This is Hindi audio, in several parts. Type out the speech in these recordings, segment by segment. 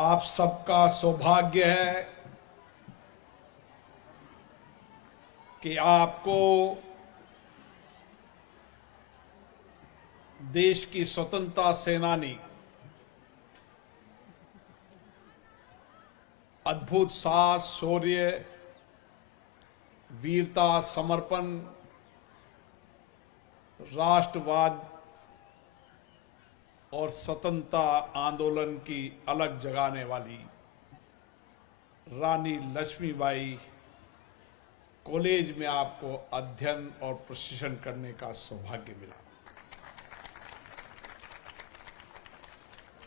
आप सबका सौभाग्य है कि आपको देश की स्वतंत्रता सेनानी, अद्भुत साहस, शौर्य, वीरता, समर्पण, राष्ट्रवाद और स्वतंत्रता आंदोलन की अलग जगाने वाली रानी लक्ष्मीबाई कॉलेज में आपको अध्ययन और प्रशिक्षण करने का सौभाग्य मिला,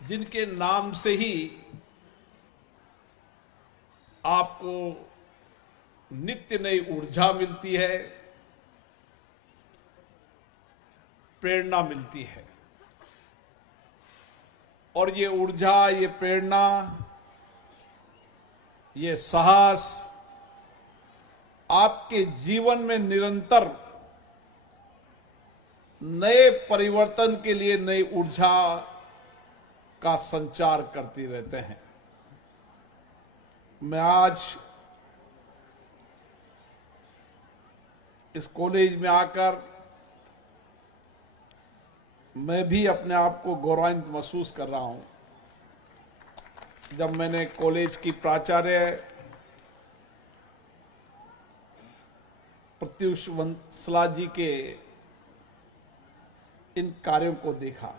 जिनके नाम से ही आपको नित्य नई ऊर्जा मिलती है, प्रेरणा मिलती है। और ये ऊर्जा, ये प्रेरणा, ये साहस आपके जीवन में निरंतर नए परिवर्तन के लिए नई ऊर्जा का संचार करती रहते हैं। मैं आज इस कॉलेज में आकर मैं भी अपने आप को गौरवान्वित महसूस कर रहा हूं। जब मैंने कॉलेज की प्राचार्य प्रत्युष वंसला जी के इन कार्यों को देखा,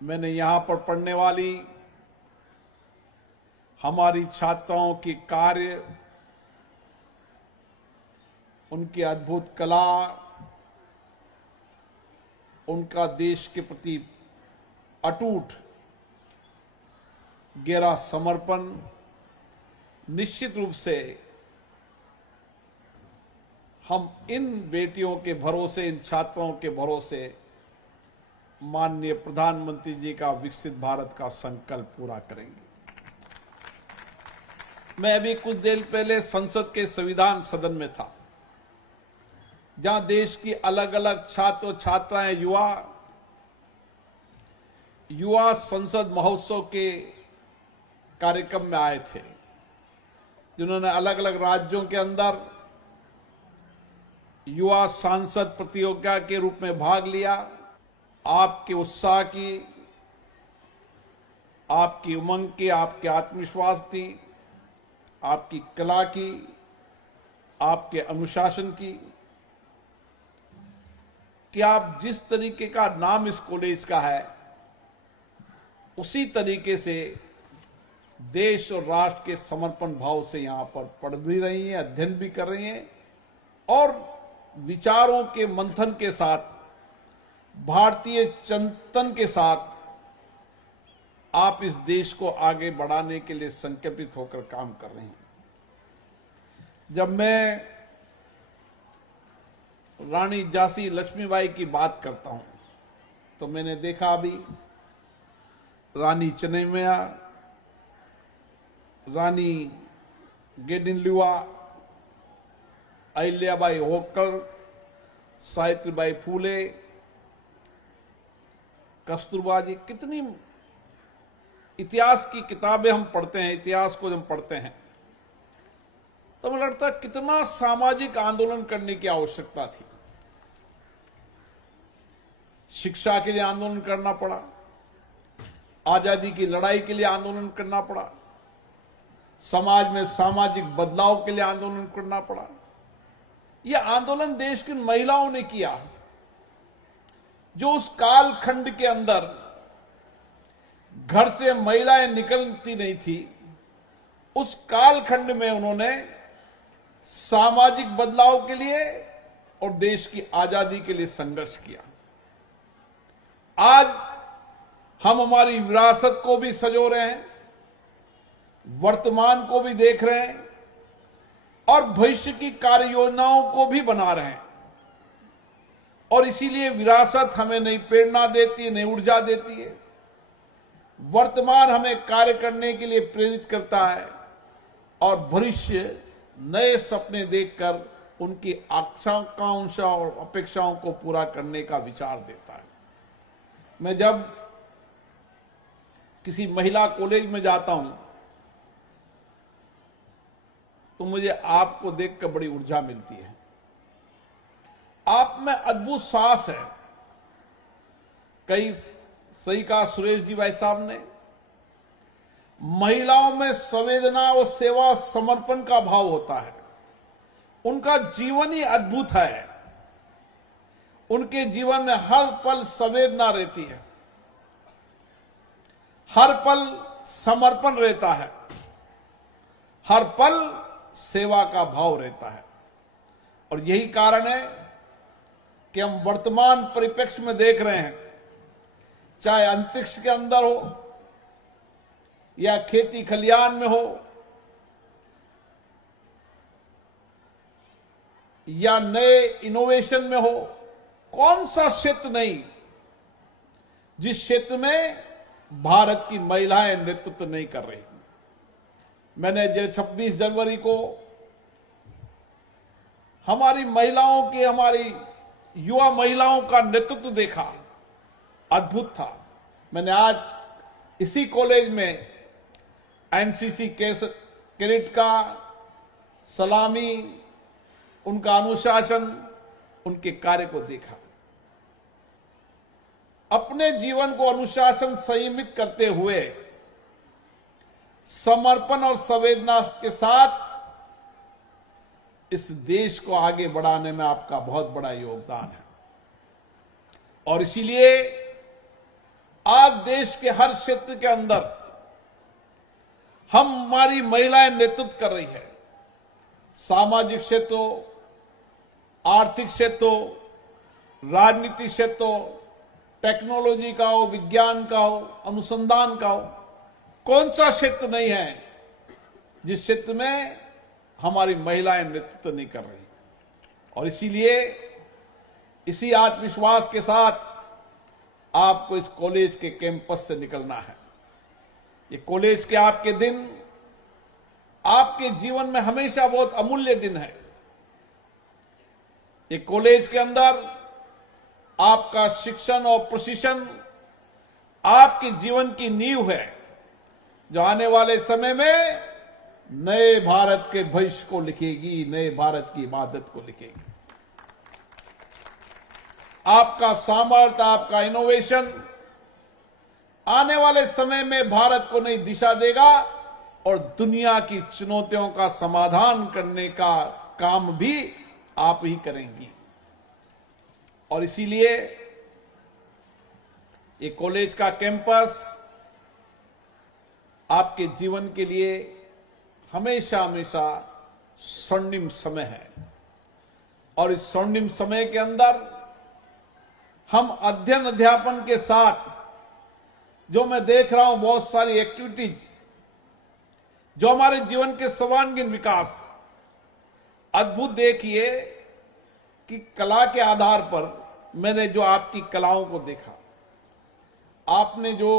मैंने यहां पर पढ़ने वाली हमारी छात्राओं की कार्य, उनकी अद्भुत कला, उनका देश के प्रति अटूट गहरा समर्पण, निश्चित रूप से हम इन बेटियों के भरोसे, इन छात्रों के भरोसे माननीय प्रधानमंत्री जी का विकसित भारत का संकल्प पूरा करेंगे। मैं अभी कुछ देर पहले संसद के संविधान सदन में था, जहां देश की अलग अलग छात्र छात्राएं, युवा संसद महोत्सव के कार्यक्रम में आए थे, जिन्होंने अलग अलग राज्यों के अंदर युवा सांसद प्रतियोगिता के रूप में भाग लिया। आपके उत्साह की, आपकी उमंग की, आपके आत्मविश्वास की, आपकी कला की, आपके अनुशासन की, कि आप जिस तरीके का नाम इस कॉलेज का है, उसी तरीके से देश और राष्ट्र के समर्पण भाव से यहां पर पढ़ भी रही हैं, अध्ययन भी कर रही हैं और विचारों के मंथन के साथ, भारतीय चिंतन के साथ आप इस देश को आगे बढ़ाने के लिए संकल्पित होकर काम कर रहे हैं। जब मैं रानी झांसी लक्ष्मीबाई की बात करता हूं, तो मैंने देखा अभी रानी चेन्नमैया, रानी गेडिनलुआ, अहिल्याबाई होलकर, सावित्रीबाई फूले, कस्तूरबा जी, कितनी इतिहास की किताबें हम पढ़ते हैं, इतिहास को जब पढ़ते हैं तो मुझे लगता है कितना सामाजिक आंदोलन करने की आवश्यकता थी। शिक्षा के लिए आंदोलन करना पड़ा, आजादी की लड़ाई के लिए आंदोलन करना पड़ा, समाज में सामाजिक बदलाव के लिए आंदोलन करना पड़ा। यह आंदोलन देश की महिलाओं ने किया, जो उस कालखंड के अंदर घर से महिलाएं निकलती नहीं थी। उस कालखंड में उन्होंने सामाजिक बदलाव के लिए और देश की आजादी के लिए संघर्ष किया। आज हम हमारी विरासत को भी संजो रहे हैं, वर्तमान को भी देख रहे हैं और भविष्य की कार्य योजनाओं को भी बना रहे हैं। और इसीलिए विरासत हमें नई प्रेरणा देती है, नई ऊर्जा देती है। वर्तमान हमें कार्य करने के लिए प्रेरित करता है और भविष्य नए सपने देखकर उनकी आकांक्षा और अपेक्षाओं को पूरा करने का विचार देता है। मैं जब किसी महिला कॉलेज में जाता हूं तो मुझे आपको देखकर बड़ी ऊर्जा मिलती है। आप में अद्भुत साहस है। कई सही कहा सुरेश जी भाई साहब ने, महिलाओं में संवेदना और सेवा समर्पण का भाव होता है। उनका जीवन ही अद्भुत है। उनके जीवन में हर पल संवेदना रहती है, हर पल समर्पण रहता है, हर पल सेवा का भाव रहता है। और यही कारण है कि हम वर्तमान परिप्रेक्ष्य में देख रहे हैं, चाहे अंतरिक्ष के अंदर हो या खेती खलियान में हो या नए इनोवेशन में हो, कौन सा क्षेत्र नहीं जिस क्षेत्र में भारत की महिलाएं नेतृत्व नहीं कर रही। मैंने जो 26 जनवरी को हमारी महिलाओं की, हमारी युवा महिलाओं का नेतृत्व देखा, अद्भुत था। मैंने आज इसी कॉलेज में एनसीसी कैडेट का सलामी, उनका अनुशासन, उनके कार्य को देखा। अपने जीवन को अनुशासन संयमित करते हुए समर्पण और संवेदना के साथ इस देश को आगे बढ़ाने में आपका बहुत बड़ा योगदान है। और इसीलिए आज देश के हर क्षेत्र के अंदर हमारी महिलाएं नेतृत्व कर रही है। सामाजिक क्षेत्र हो, आर्थिक क्षेत्र हो, राजनीतिक क्षेत्र हो, टेक्नोलॉजी का हो, विज्ञान का हो, अनुसंधान का हो, कौन सा क्षेत्र नहीं है जिस क्षेत्र में हमारी महिलाएं नेतृत्व नहीं कर रही। और इसीलिए इसी आत्मविश्वास के साथ आपको इस कॉलेज के कैंपस से निकलना है। ये कॉलेज के आपके दिन आपके जीवन में हमेशा बहुत अमूल्य दिन है। ये कॉलेज के अंदर आपका शिक्षण और प्रशिक्षण आपके जीवन की नींव है, जो आने वाले समय में नए भारत के भविष्य को लिखेगी, नए भारत की इबादत को लिखेगी। आपका सामर्थ्य, आपका इनोवेशन आने वाले समय में भारत को नई दिशा देगा और दुनिया की चुनौतियों का समाधान करने का काम भी आप ही करेंगी। और इसीलिए ये कॉलेज का कैंपस आपके जीवन के लिए हमेशा हमेशा स्वर्णिम समय है। और इस स्वर्णिम समय के अंदर हम अध्ययन अध्यापन के साथ जो मैं देख रहा हूं बहुत सारी एक्टिविटीज जो हमारे जीवन के सर्वांगीण विकास, अद्भुत देखिए कि कला के आधार पर मैंने जो आपकी कलाओं को देखा, आपने जो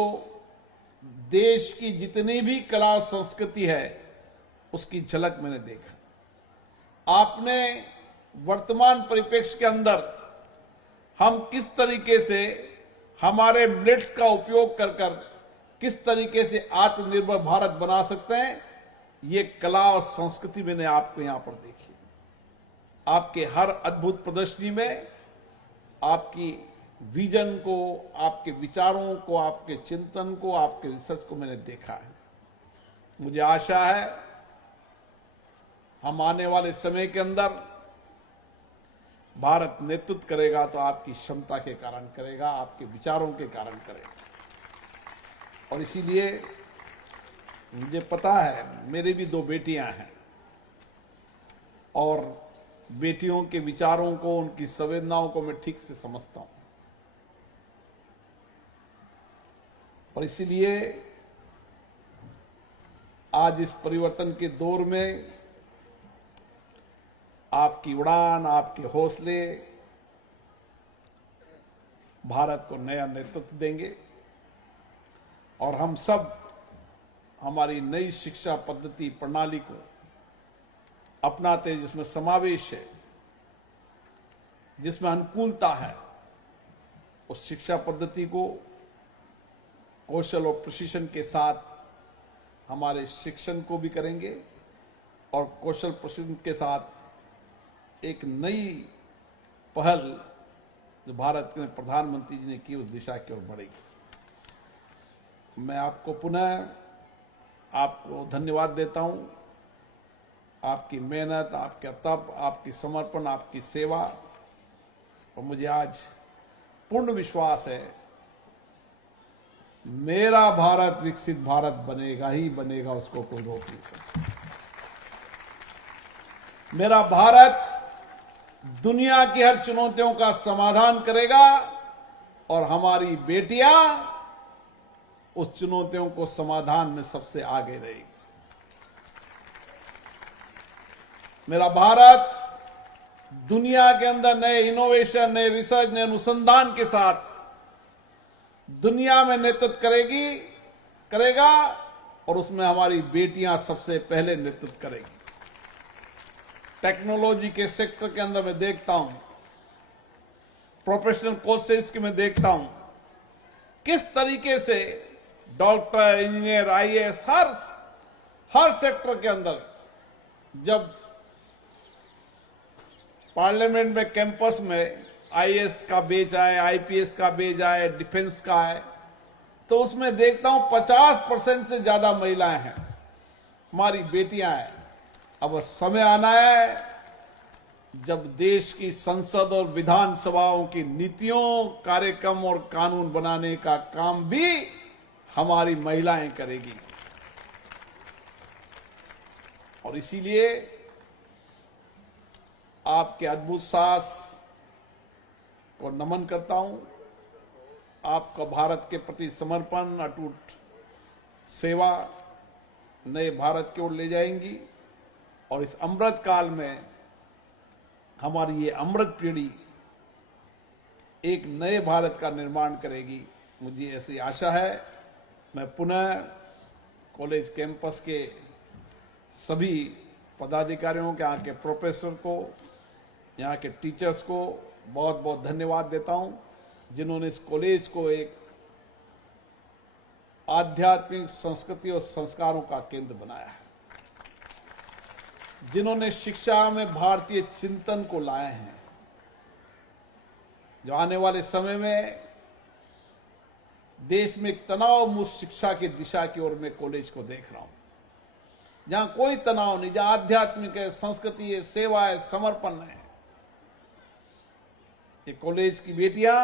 देश की जितनी भी कला संस्कृति है उसकी झलक मैंने देखा। आपने वर्तमान परिप्रेक्ष्य के अंदर हम किस तरीके से हमारे मिलेट्स का उपयोग कर किस तरीके से आत्मनिर्भर भारत बना सकते हैं, ये कला और संस्कृति मैंने आपको यहां पर देखी। आपके हर अद्भुत प्रदर्शनी में आपकी विजन को, आपके विचारों को, आपके चिंतन को, आपके रिसर्च को मैंने देखा है। मुझे आशा है हम आने वाले समय के अंदर भारत नेतृत्व करेगा तो आपकी क्षमता के कारण करेगा, आपके विचारों के कारण करेगा। और इसीलिए मुझे पता है, मेरी भी 2 बेटियां हैं और बेटियों के विचारों को, उनकी संवेदनाओं को मैं ठीक से समझता हूं। और इसीलिए आज इस परिवर्तन के दौर में आपकी उड़ान, आपके हौसले भारत को नया नेतृत्व देंगे। और हम सब हमारी नई शिक्षा पद्धति प्रणाली को अपनाते, जिसमें समावेश है, जिसमें अनुकूलता है, उस शिक्षा पद्धति को कौशल और प्रशिक्षण के साथ हमारे शिक्षण को भी करेंगे और कौशल प्रशिक्षण के साथ एक नई पहल जो भारत के प्रधानमंत्री जी ने की उस दिशा की ओर बढ़ेगी। मैं आपको पुनः आपको धन्यवाद देता हूं। आपकी मेहनत, आपका तप, आपकी समर्पण, आपकी सेवा, और मुझे आज पूर्ण विश्वास है मेरा भारत विकसित भारत बनेगा ही बनेगा, उसको कोई रोक नहीं सकता। मेरा भारत दुनिया की हर चुनौतियों का समाधान करेगा और हमारी बेटियां उस चुनौतियों को समाधान में सबसे आगे रहेगी। मेरा भारत दुनिया के अंदर नए इनोवेशन, नए रिसर्च, नए अनुसंधान के साथ दुनिया में नेतृत्व करेगा और उसमें हमारी बेटियां सबसे पहले नेतृत्व करेगी। टेक्नोलॉजी के सेक्टर के अंदर मैं देखता हूं, प्रोफेशनल कोर्सेज के मैं देखता हूं किस तरीके से डॉक्टर, इंजीनियर, आईएएस हर सेक्टर के अंदर जब पार्लियामेंट में कैंपस में आईएएस का बेच आए, आईपीएस का बेच आए, डिफेंस का है, तो उसमें देखता हूं 50% से ज्यादा महिलाएं हैं, हमारी बेटियां हैं। अब समय आना है जब देश की संसद और विधानसभाओं की नीतियों, कार्यक्रम और कानून बनाने का काम भी हमारी महिलाएं करेगी। और इसीलिए आपके अद्भुत साहस को नमन करता हूं। आपका भारत के प्रति समर्पण, अटूट सेवा नए भारत की ओर ले जाएंगी और इस अमृत काल में हमारी ये अमृत पीढ़ी एक नए भारत का निर्माण करेगी, मुझे ऐसी आशा है। मैं पुनः कॉलेज कैंपस के सभी पदाधिकारियों के, यहाँ के प्रोफेसर को, यहाँ के टीचर्स को बहुत बहुत धन्यवाद देता हूं, जिन्होंने इस कॉलेज को एक आध्यात्मिक संस्कृति और संस्कारों का केंद्र बनाया है, जिन्होंने शिक्षा में भारतीय चिंतन को लाए हैं। जो आने वाले समय में देश में एक तनाव मुक्त शिक्षा की दिशा की ओर मैं कॉलेज को देख रहा हूं, जहां कोई तनाव नहीं, जहां आध्यात्मिक है, संस्कृति है, सेवा है, समर्पण है। ये कॉलेज की बेटियां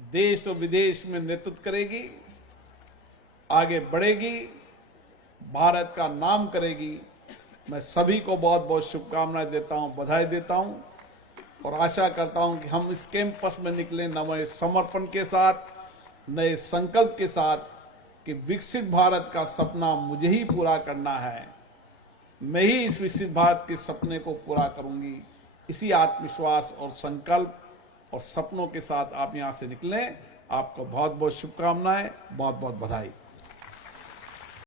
देश और विदेश में नेतृत्व करेगी, आगे बढ़ेगी, भारत का नाम करेगी। मैं सभी को बहुत बहुत शुभकामनाएं देता हूं, बधाई देता हूं और आशा करता हूं कि हम इस कैंपस में निकले नए समर्पण के साथ, नए संकल्प के साथ कि विकसित भारत का सपना मुझे ही पूरा करना है, मैं ही इस विकसित भारत के सपने को पूरा करूंगी। इसी आत्मविश्वास और संकल्प और सपनों के साथ आप यहां से निकलें। आपको बहुत बहुत शुभकामनाएं, बहुत बहुत बधाई।